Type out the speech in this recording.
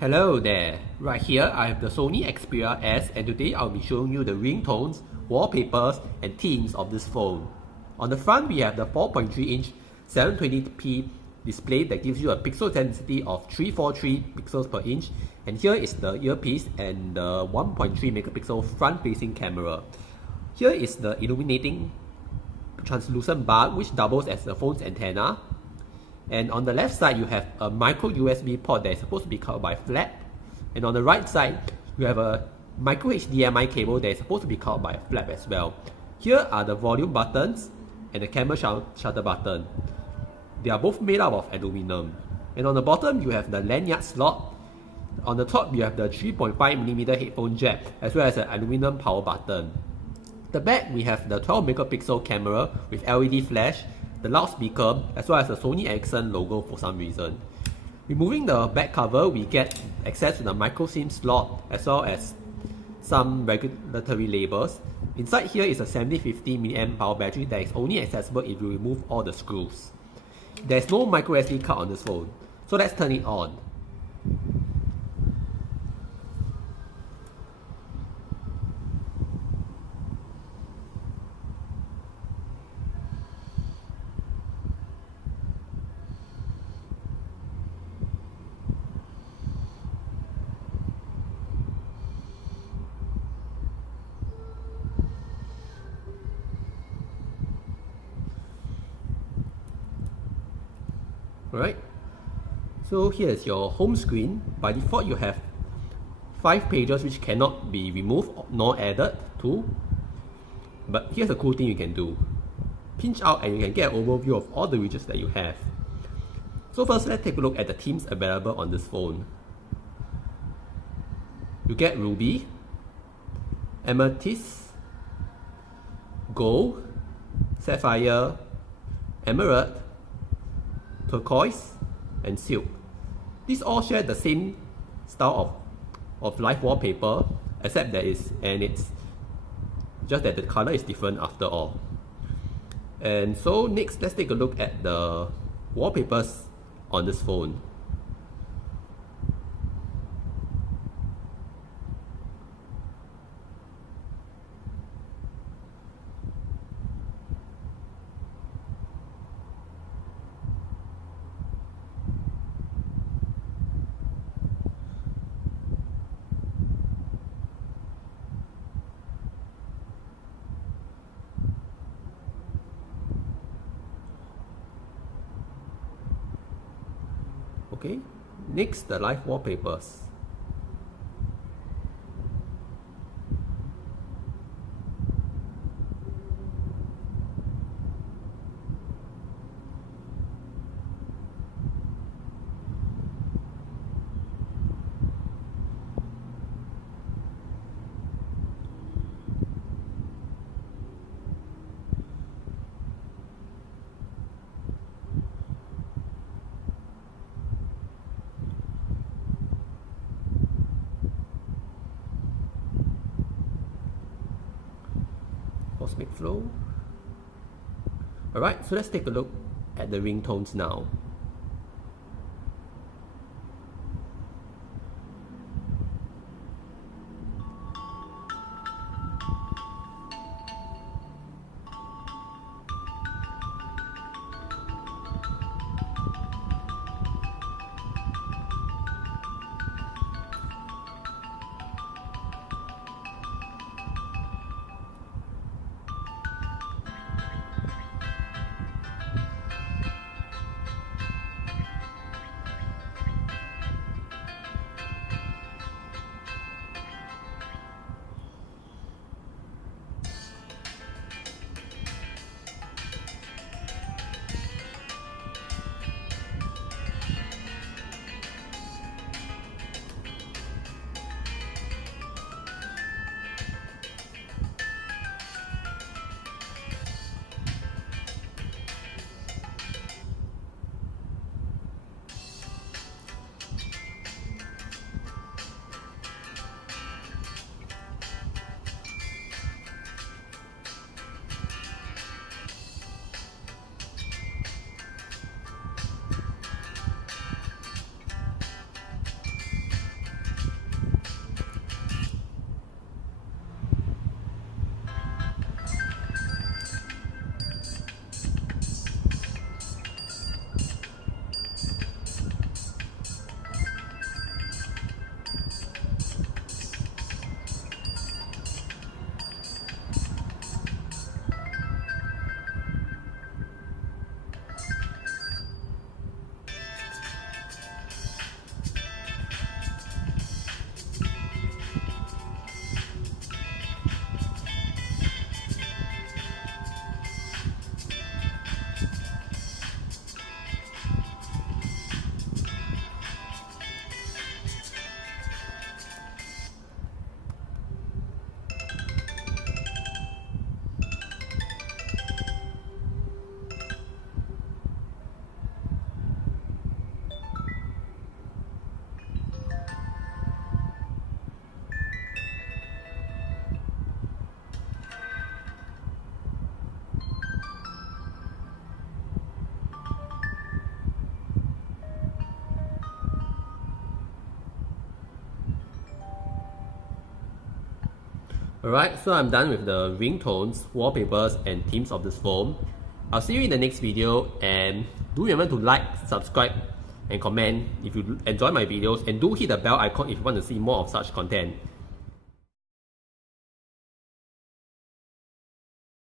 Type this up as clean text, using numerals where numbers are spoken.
Hello there, right here I have the Sony Xperia S and today I'll be showing you the ringtones, wallpapers and themes of this phone. On the front we have the 4.3-inch 720p display that gives you a pixel density of 343 pixels per inch, and here is the earpiece and the 1.3 megapixel front facing camera. Here is the illuminating translucent bar which doubles as the phone's antenna. And on the left side, you have a micro USB port that is supposed to be covered by flap. And on the right side, you have a micro HDMI cable that is supposed to be covered by a flap as well. Here are the volume buttons and the camera shutter button. They are both made out of aluminum. And on the bottom, you have the lanyard slot. On the top, you have the 3.5mm headphone jack as well as an aluminum power button. The back, we have the 12 megapixel camera with LED flash, the loudspeaker, as well as the Sony Ericsson logo for some reason. Removing the back cover, we get access to the micro SIM slot as well as some regulatory labels. Inside here is a 7050 mAh power battery that is only accessible if you remove all the screws. There's no micro SD card on this phone, so let's turn it on. Alright, so here is your home screen. By default, you have 5 pages which cannot be removed nor added to. But here's a cool thing you can do. Pinch out and you can get an overview of all the widgets that you have. So first, let's take a look at the themes available on this phone. You get Ruby, Amethyst, Gold, Sapphire, Emerald, Turquoise, and Silk. These all share the same style of live wallpaper, except that it's just that the color is different after all. And so next, let's take a look at the wallpapers on this phone. Okay, next the live wallpapers. Cosmic Flow. Alright, so let's take a look at the ringtones now. Alright, so I'm done with the ringtones, wallpapers and themes of this phone. I'll see you in the next video, and do remember to like, subscribe and comment if you enjoy my videos, and do hit the bell icon if you want to see more of such content.